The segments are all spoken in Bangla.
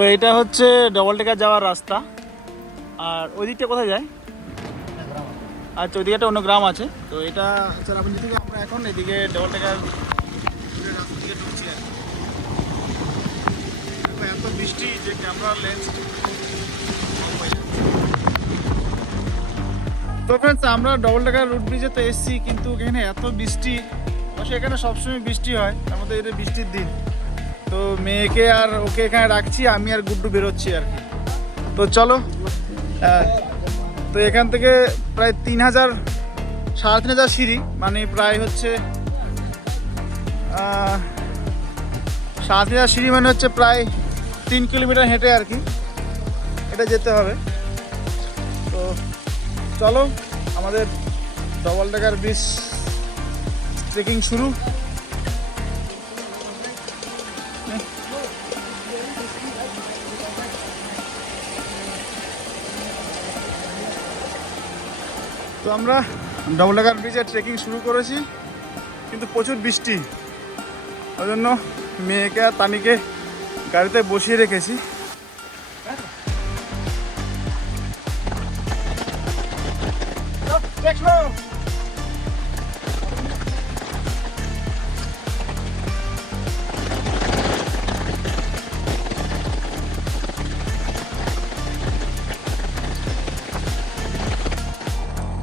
তো এটা হচ্ছে ডবল টেকার যাওয়ার রাস্তা। আর ওই দিকটা কোথায় যায়? আচ্ছা, ওইদিকে একটা অন্য গ্রাম আছে। তো এটা চেরাপুঞ্জি থেকে আমরা এখন এদিকে ডবল টেকার রাস্তা দিকে ঢুকছি আর কি। এত বৃষ্টি যে ক্যামেরার লেন্স। তো ফ্রেন্ডস, আমরা ডবল টেকার রুট ব্রিজে তো এসেছি, কিন্তু এখানে এত বৃষ্টি। অবশ্যই এখানে সবসময় বৃষ্টি হয়, তার মধ্যে এটা বৃষ্টির দিন। তো মেয়েকে আর ওকে এখানে রাখছি, আমি আর গুড্ডু বেরোচ্ছি আর কি। তো চলো। তো এখান থেকে প্রায় 3000 3500 সিঁড়ি, মানে প্রায় হচ্ছে 3500 সিঁড়ি, মানে হচ্ছে প্রায় 3 কিলোমিটার হেঁটে আর কি এটা যেতে হবে। তো চলো, আমাদের ডবল টেকার ব্রিজ ট্রেকিং শুরু। তো আমরা ডবল টেকার ব্রিজে ট্রেকিং শুরু করেছি, কিন্তু প্রচুর বৃষ্টি। ওই জন্য মেয়েকে আর তানিকে গাড়িতে বসিয়ে রেখেছি।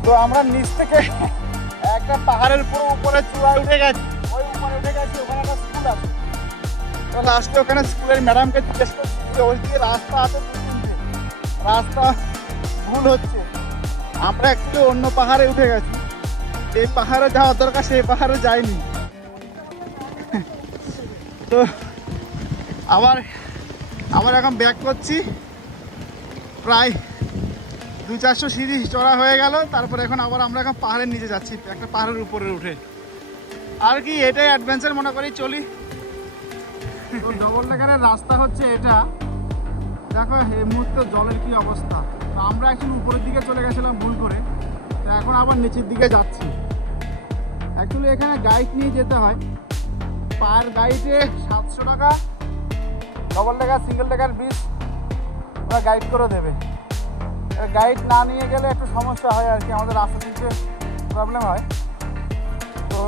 তো আমরা নিচ থেকে একটা পাহাড়ের পুরো উপরে চূড়ায় উঠে গেছি, ওই উপরে উঠে গেছি। ওখানে একটা স্কুল আছে। তো লাস্টে ওখানে স্কুলের ম্যাডামকে জিজ্ঞেস করছি যে ওইদিকে রাস্তা আছে, রাস্তা ভুল হচ্ছে। আমরা একটু অন্য পাহাড়ে উঠে গেছি, এই পাহাড়ে যাওয়ার দরকার সেই পাহাড়ে যাইনি। তো আবার এখন ব্যাক করছি। প্রায় 200-400 সিঁড়ি চড়া হয়ে গেল। তারপর এখন আমরা এখন পাহাড়ের নিচে যাচ্ছি, একটা পাহাড়ের উপরে উঠে আর কি। এটাই অ্যাডভেঞ্চার মনে করি, চলি। তো ডবল টেকারের রাস্তা হচ্ছে এটা। দেখো এই মুহূর্তে জলের কি অবস্থা। তো আমরা অ্যাকচুয়ালি উপরের দিকে চলে গেছিলাম ভুল করে, তো এখন আবার নিচের দিকে যাচ্ছি। অ্যাকচুয়ালি এখানে গাইড নিয়ে যেতে হয়, পার গাইডে 700 টাকা। ডবল টেকার সিঙ্গেল টেকার ব্রিজ ওরা গাইড করে দেবে। গাইড না নিয়ে গেলে একটু সমস্যা হয় আর কি, আমাদের রাস্তা দিতে প্রবলেম হয়। তো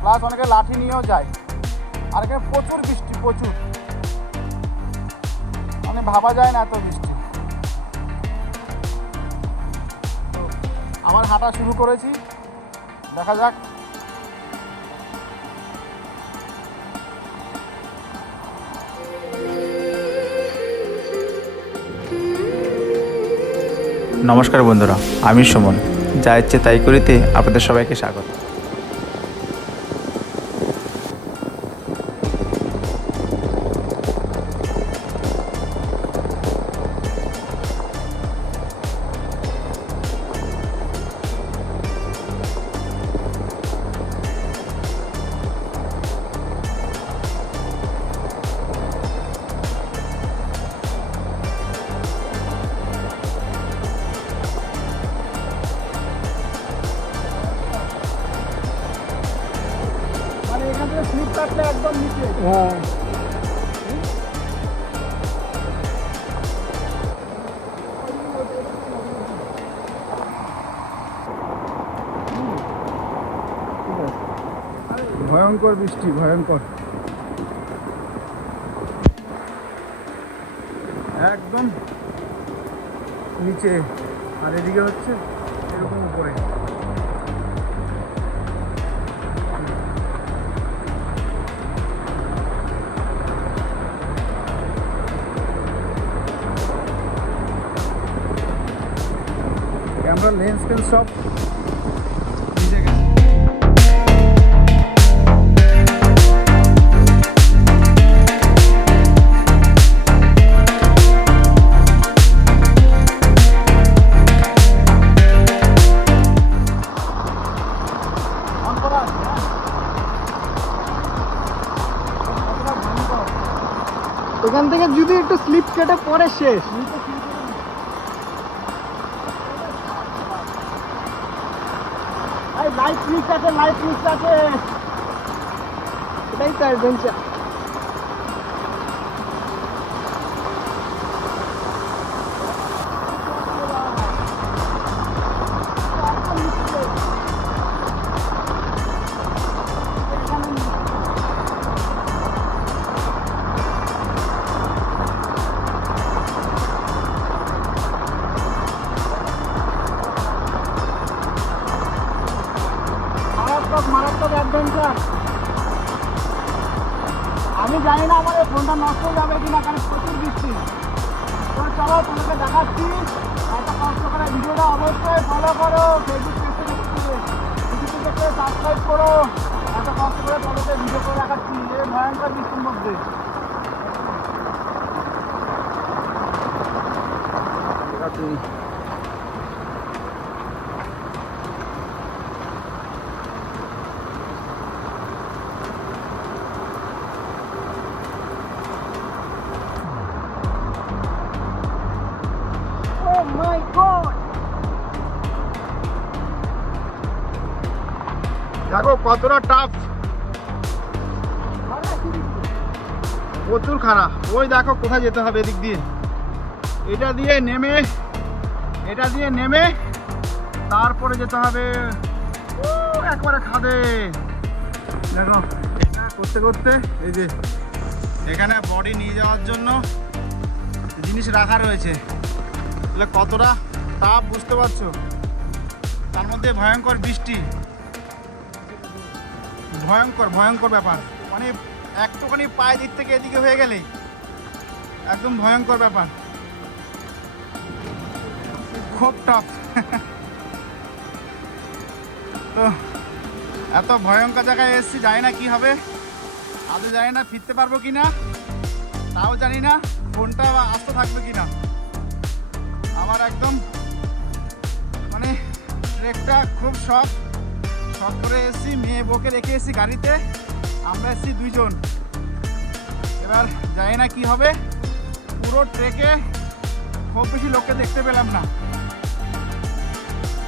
প্লাস অনেকে লাঠি নিয়েও যায়। আর এখানে প্রচুর বৃষ্টি, প্রচুর, মানে ভাবা যায় না এত বৃষ্টি। তো আবার হাঁটা শুরু করেছি, দেখা যাক। নমস্কার বন্ধুরা, আমি সুমন। যা ইচ্ছে তাই করিতে আপনাদের সবাইকে স্বাগত। মানে এখান থেকে স্লিপ কাটলে একদম নিচে। ভয়ঙ্কর বৃষ্টি, ভয়ঙ্কর, একদম নিচে। আর এদিকে হচ্ছে এরকম উপরে। ক্যামেরা লেন্স ফেন্স সব ভিজে গেছে। এখান থেকে যদি একটু স্লিপ কেটে পরে শেষ। লাইফ রিস্ক আছে, লাইফ রিস্ক আছে, এটাই তো অ্যাডভেঞ্চার। নষ্ট হয়ে যাবে কিনা, কারণ প্রচুর বৃষ্টি। তো চলো তোমাকে দেখাচ্ছি, এত কষ্ট করে ভিডিওটা অবশ্যই ফলো করো, ফেসবুক পেজটা সাবস্ক্রাইব করো। এত কষ্ট করে তোমাকে ভিডিও করে দেখাচ্ছি এই ভয়ঙ্কর বৃষ্টির মধ্যে। Oh my God! দেখো কতটা টাফ, প্রচুর খারাপ। ওই দেখো কোথায় যেতে হবে, এদিক দিয়ে, এটা দিয়ে নেমে তারপরে যেতে হবে একবারে খাদে। দেখো এটা করতে করতে এই যে এখানে বডি নিয়ে যাওয়ার জন্য জিনিস রাখা রয়েছে, তাহলে কতটা টাফ বুঝতে পারছো। তার মধ্যে ভয়ঙ্কর বৃষ্টি, ভয়ঙ্কর ব্যাপার। মানে একটুখানি পায়ে দিক থেকে এদিকে হয়ে গেলে একদম ভয়ঙ্কর ব্যাপার, খুব টাফ। তো এত ভয়ঙ্কর জায়গায় এসেছি, জানি না কি হবে, আদৌ জানি না ফিরতে পারবো কিনা, তাও জানি না ফোনটা আসতে থাকবে কিনা। আমার একদম মানে ট্রেকটা খুব শখ করে এসেছি, মেয়ে বউকে রেখে এসেছি গাড়িতে, আমরা এসেছি দুইজন। এবার জানি না কি হবে, পুরো ট্রেকে খুব বেশি লোককে দেখতে পেলাম না,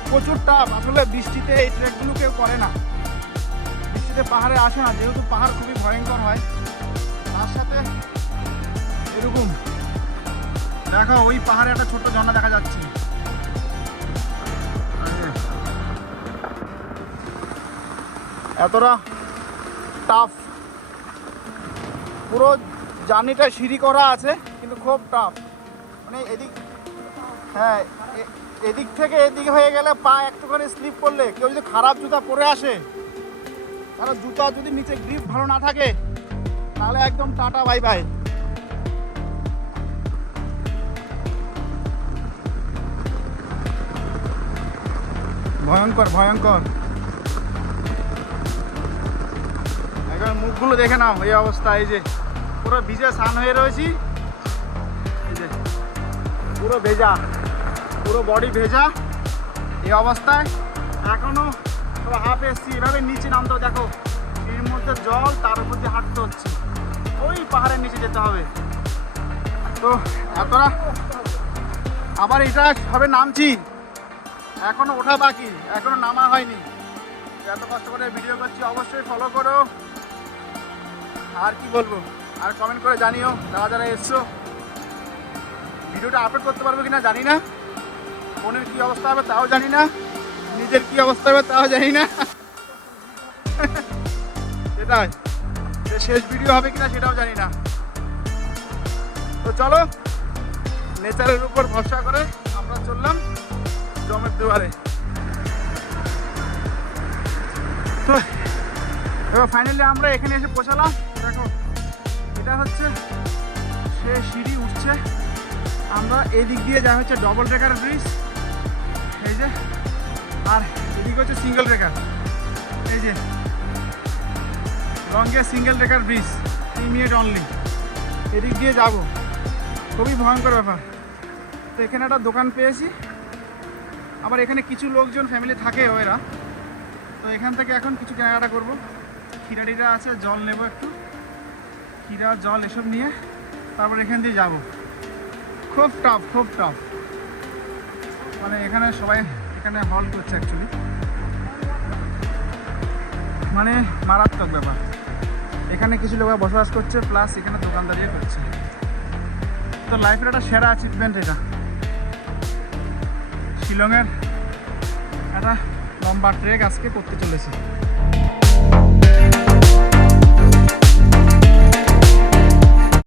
প্রচুর টাফ। আসলে বৃষ্টিতে এই ট্রেকগুলো কেউ করে না, বৃষ্টিতে পাহাড়ে আসে না, যেহেতু পাহাড় খুবই ভয়ঙ্কর হয়। তার সাথে এরকম দেখো ওই পাহাড়ে একটা ছোট্ট ঝর্ণা দেখা যাচ্ছে, এতটা টাফ। পুরো জার্নিটা সিঁড়ি করা আছে কিন্তু খুব টাফ। মানে এদিক থেকে এদিক হয়ে গেলে পা একটুখানি স্লিপ করলে, কেউ যদি খারাপ জুতা পরে আসে, তাহলে জুতা যদি নিচে গ্রিপ ভালো না থাকে, তাহলে একদম টাটা বাই বাই। ভয়ঙ্কর। এখন মুখগুলো দেখে নাও, এই অবস্থা। এই যে পুরো ভিজে স্নান হয়ে রয়েছি, এই যে পুরো ভেজা, পুরো বডি ভেজা এই অবস্থায়। এখনো সব হাফ এসছি, এভাবে নিচে নামতে দেখো, এর মধ্যে জল, তার উপর দিয়ে হাঁটতে হচ্ছে, ওই পাহাড়ের নিচে যেতে হবে। তো এতটা, আবার এটা সবে নামছি, এখনো ওঠা বাকি, এখনো নামা হয়নি। এত কষ্ট করে ভিডিও করছি, অবশ্যই ফলো করো। আর কি বলবো, আর কমেন্ট করে জানিও যারা এসছো। ভিডিওটা আপলোড করতে পারবো কিনা জানি না, ফোনের কি অবস্থা হবে তাও জানি না, নিজের কি অবস্থা হবে তাও জানি না। সেটাই, শেষ ভিডিও হবে কিনা সেটাও জানি না। তো চলো, নেচারের উপর ভরসা করে আমরা চললাম জমের দুয়ারে। তো এবার ফাইনালি আমরা এখানে এসে পৌঁছালাম। দেখো এটা হচ্ছে সে সিঁড়ি উঠছে, আমরা এই দিক দিয়ে যা হচ্ছে ডবল ট্রেকার ব্রিজ, এই যে, আর এদিকে হচ্ছে সিঙ্গেল ট্রেকার, এই যে longest single trekker bridge, 3 minute only. এদিক দিয়ে যাব, খুবই ভয়ঙ্কর ব্যাপার। তো এখানে একটা দোকান পেয়েছি, আবার এখানে কিছু লোকজন ফ্যামিলি থাকে ওরা, তো এখান থেকে এখন কিছু কেনাকাটা করবো। ক্ষীরা টিরা আছে, জল নেবো একটু, ক্ষীরা জল এসব নিয়ে তারপর এখান দিয়ে যাব। খুব টাফ। মানে এখানে সবাই এখানে হল করছে অ্যাকচুয়ালি, মানে মারাত্মক ব্যাপার। এখানে কিছু লোক বসবাস করছে, প্লাস এখানে দোকানদারিও করছে। তো লাইফের একটা সেরা অ্যাচিভমেন্ট এটা। শিলংয়ের একটা লম্বা ট্রেক আজকে করতে চলেছে।